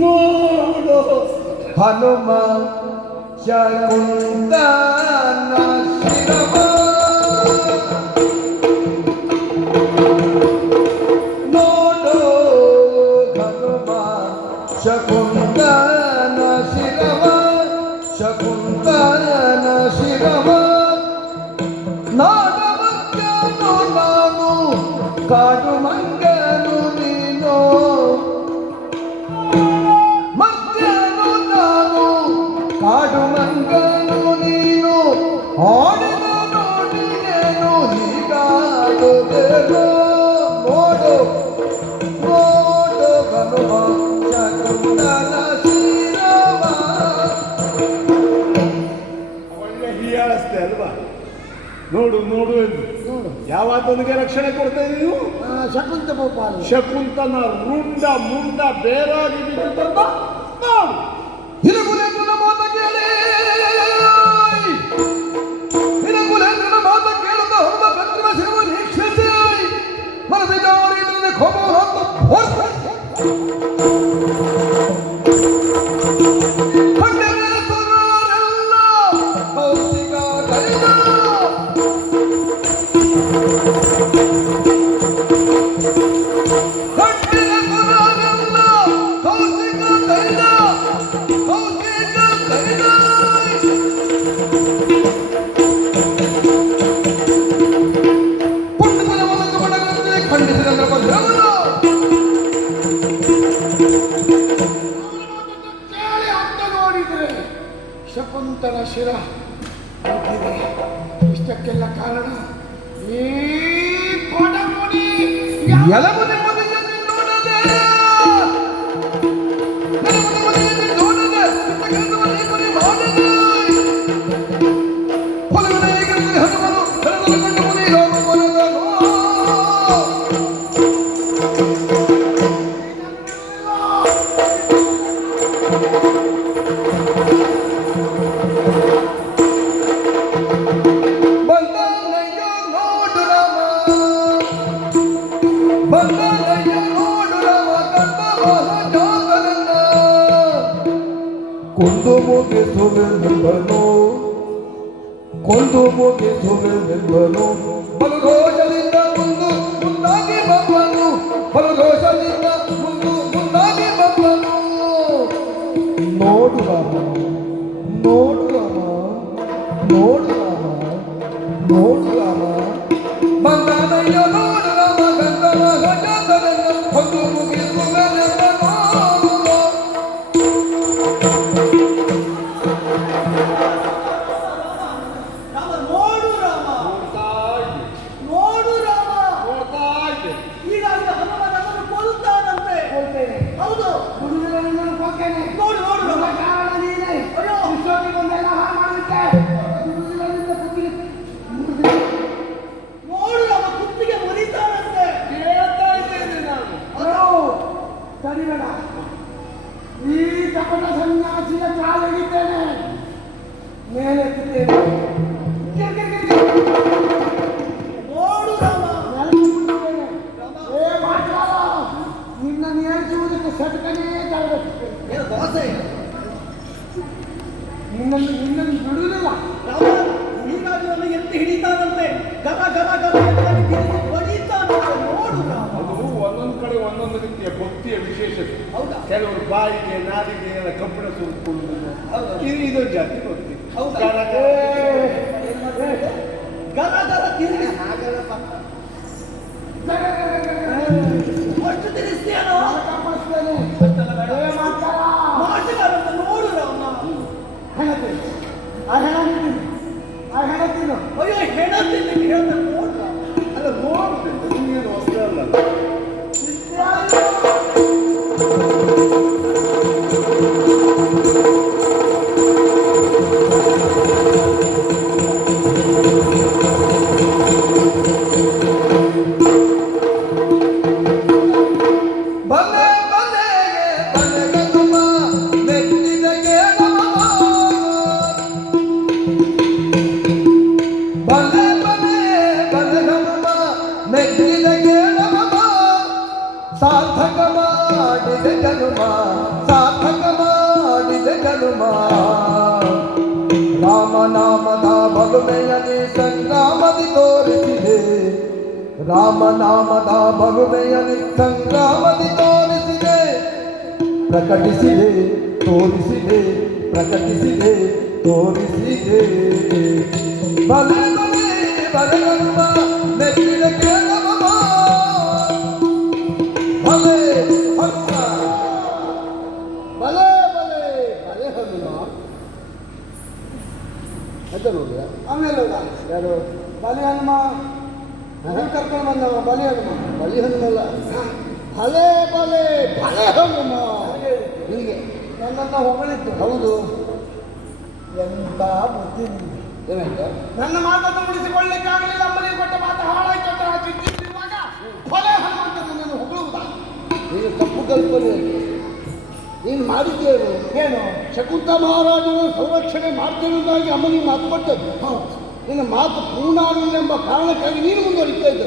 ನೋಡು ಹನುಮ ಶಕುಂತನ ಶಿರವ ನೋಡು ಹನುಮ ಶಕುಂತನ ಶಿರವ ಶಕುಂತನ ಶಿರವ ನಾಡಮಂಗನು ನಾನು ಕಾಡು ಮಂಗನು ನೀನು ಮಧ್ಯನು ನಾನು ಕಾಡು ಮಂಗನು ನೀನು ಆಡಿದ ನೋಡಿದೇನು ಹೀಗಾಡುತ್ತೇನೋ ನೋಡು ನೋಡು ಹನುಮ ಶಕುಂತನ ಶಿರವ. ಒಳ್ಳೆ ಹೀಯಾಳಿಸ್ತೆ ಅಲ್ವಾ? ನೋಡು ನೋಡು ಎಂದು ಯಾವತ್ತೊಂದಿಗೆ ರಕ್ಷಣೆ ಕೊಡ್ತಾ ಇದೀವು. ಶಕುಂತ ಗೋಪಾಲ ಶಕುಂತನ ರುಂಡ ಮುಂಡ ಬೇರಾಗಿ ಬಿದ್ದುದನ್ನ ನೋಡು. ಹಿರಗುಲೇಂದ್ರನ ಮಾತ ಕೇಳಿ ಹಿರಗುಲೇಂದ್ರನ ಮಾತ ಕೇಳಿದ ಹೊರದ ಬೆಂದ್ರ ಶಿವ ನೀಕ್ಷಿಸಿ ಮನದ ಜಾವರಿಯಿಂದ ಕೋಪವನ್ನು ಶಕುಂತನ ಶಿರ ಮುಗಿದಿದೆ. ಇಷ್ಟಕ್ಕೆಲ್ಲ ಕಾರಣ ಈ ಕೊಡಮುನಿ ಎಲಮುನಿ ಮುನಿಯನ್ನು ನೋಡದೆ ಎಲಮುನಿ ಮುನಿಯನ್ನು ನೋಡದೆ ಕೆಲಸವನ್ನು ಈ ಮಾಡದೆ ಹೊಲಗಡೆ ಈಗಲೇ ಹನುಮನು ಕರೆದುಕೊಂಡು ಮುನಿ ಹೋಗು ಕೊನೆದನು. ಕೊಂದು ಮುಗಿಸುವೆ ನಿಂಬನು ಕೊಂದು ಮುಗಿಸುವೆ ನಿಂಬನು ಬಲು ರೋಷದಿಂದ ಮುಂದು ಮುಂದಾಗಿ ಬಪ್ಪನು ಬಲು ರೋಷದಿಂದ ಮುಂದಾಗಿ ಬಪ್ಪನು. ನೋಡು ರಾಮ ನೋಡು ರಾಮ ನೋಡು ರಾಮ ನೋಡು ರಾಮ ಬಂದನಯ್ಯ ನೋಡು ರಾಮ ಗಂಧವ ಗಜಾಂತರನ್ನು ಕೊಂದು ಮುಗಿಸುವೆ ನಿಂಬನು. ಈ ಕಪಟ ಸನ್ಯಾಸಿಯ ಕಾಲಿಗಿದ್ದೇನೆ, ಮೇಲೆತ್ತುತ್ತೇನೆ. ನಿನ್ನ ನಿಯಂತ್ರಿಸುವುದಕ್ಕೆ ಸಟಕನೇ ತರಬೇಕು. ನಿನ್ನನ್ನು ಬಿಡುವುದಿಲ್ಲ. ಎತ್ತಿ ಹಿಡಿತಾನಂತೆ, ಗರ ಗರ ಗರ ಹೊಡಿತಾನಂತೆ. ನೋಡು ಅದು ಒಂದೊಂದು ಕಡೆ ಒಂದೊಂದು ರೀತಿಯ ಭಕ್ತಿಯ ವಿಶೇಷತೆ. ಹೌದಾ? ಕೆಲವರು ಬಾಯಿಗೆ ನಾಲಿಗೆ ಎಲ್ಲ ಕಬ್ಬಿಣ ಸುರಿದುಕೊಳ್ಳುವುದು, ಇದು ಜಾತಿ ಭಕ್ತಿ. ಗರ ಗರ ತಿರುಗಿ ಅಷ್ಟು ತಿರುಗಿಸ್ತೀಯನೋ ಮಾಟಗಾರಂತ. ನೋಡು ರಾಮ. ಹೆಣ ತಿನ್ನು. ಅಯ್ಯೋ ಹೆಣ ತಿನ್ನಕ್ಕೆ ಹೇಳ್ತಾರೆ. ನೋಡ್ರ ಅಲ್ಲ ನೋಡುದು ನಿಮಗೇನು ಹೊಸ ಅಲ್ಲ. ಮಾಡಿದೆ ಜನುಮ ಸಾರ್ಥಕ ಮಾಡಿದೆ ಜನುಮ ರಾಮನಾಮದ ಬಲುಮೆಯನಿ ಸಂಗ್ರಾಮದಿ ತೋರಿಸಿದೆ ರಾಮನಾಮದ ಬಲುಮೆಯನಿ ಸಂಗ್ರಾಮದಿ ತೋರಿಸಿದೆ ಪ್ರಕಟಿಸಿದೆ ತೋರಿಸಿದೆ ಪ್ರಕಟಿಸಿದೆ ತೋರಿಸಿದೆ ಬಲೆ ಬಲೆ ಬಲೆ ಹನುಮ ನೆಚ್ಚಿದ ಕೇಳವ ಬಲೆ ಹನುಮ ಬಲೆ ಬಲೆ ಬಲೆ ಹನುಮ ಅಂತ ನೋಡಿದ ಆಮೇಲೆ ಹೋದ ಯಾರು ಬಲೆ ಹನುಮ ಕರ್ಕೊಂಡು ಬಂದವ ಬಲೆ ಹನುಮ ಬಲಿ ಹನುಮಲ್ಲ ಬಲೆ ಬಲೆ ಬಲೆ ಹನುಮ ಹೀಗೆ ನನ್ನನ್ನು ಹೊಗಳಿದ್ದು ಹೌದು ಎಂತ ಬುದ್ಧಿ ನಿಮ್ಗೆ. ಏನಾಯ್ತ ನನ್ನ ಮಾತನ್ನು ಉಳಿಸಿಕೊಳ್ಳಿಕ್ಕೆ ಆಗಲಿಲ್ಲ ಅಮ್ಮನಿಗೆ ಕೊಟ್ಟ ಮಾತು ಹಾಳಾಯ್ತು ಅಂತ ಆ ಚಿಂತಿಸುವಾಗ ಬಲೆ ಹನುಮಂತ ನನ್ನನ್ನು ಹೊಗಳುವುದ ನೀನು ತಪ್ಪು ಕಲ್ಪನೆ ನೀನು ಮಾಡಿದ್ದೇನು ಏನು ಶಕುಂತ ಮಹಾರಾಜನ ಸಂರಕ್ಷಣೆ ಮಾಡ್ತೇನೆಂದಾಗಿ ಅಮ್ಮನಿಗೆ ಮಾತು ಕೊಟ್ಟದ್ದು ನಿನ್ನ ಮಾತು ಪೂರ್ಣ ಆಗಲಿಲ್ಲ ಎಂಬ ಕಾರಣಕ್ಕಾಗಿ ನೀನು ಮುಂದುವರಿತಾ ಇದ್ದ